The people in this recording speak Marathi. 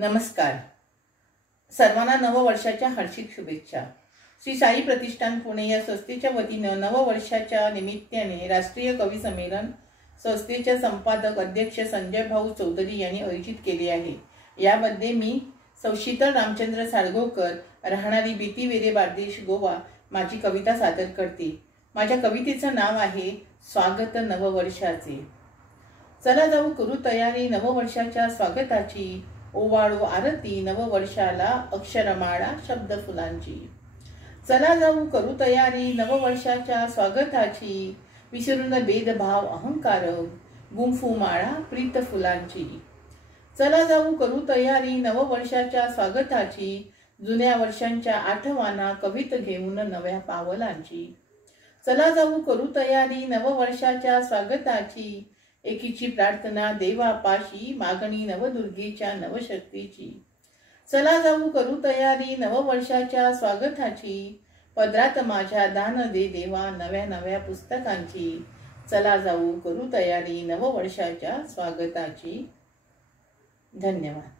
नमस्कार. सर्वांना नववर्षाच्या हार्दिक शुभेच्छा. श्री साई प्रतिष्ठान पुणे या संस्थेच्या वतीने नववर्षाच्या निमित्ताने राष्ट्रीय कवी संमेलन संस्थेचे संपादक अध्यक्ष संजय भाऊ चौधरी यांनी आयोजित केले आहे. यामध्ये मी सौ शीतल रामचंद्र साळगावकर, राहणारी बीतीवेरे बार्देश गोवा, माझी कविता सादर करते. माझ्या कवितेचं नाव आहे स्वागत नववर्षाचे. चला जाऊ करू तयारी नववर्षाच्या स्वागताची, ओवाळू आरती नववर्षाला अक्षरमाळा शब्द फुलांची. चला जाऊ करू तयारी नववर्षाच्या स्वागताची, विसरून भेदभाव अहंकार गुंफू माळा प्रीत फुलांची. चला जाऊ करू तयारी नववर्षाच्या स्वागताची, जुन्या वर्षांच्या आठवणा कवित घेऊन नव्या पावलांची. चला जाऊ करू तयारी नववर्षाच्या स्वागताची, एकीची प्रार्थना देवापाशी मागणी नवदुर्गेच्या नवशक्तीची. चला जाऊ करू तयारी नववर्षाच्या स्वागताची, पदरात माझ्या दान दे देवा नव्या नव्या पुस्तकांची. चला जाऊ करू तयारी नववर्षाच्या स्वागताची. धन्यवाद.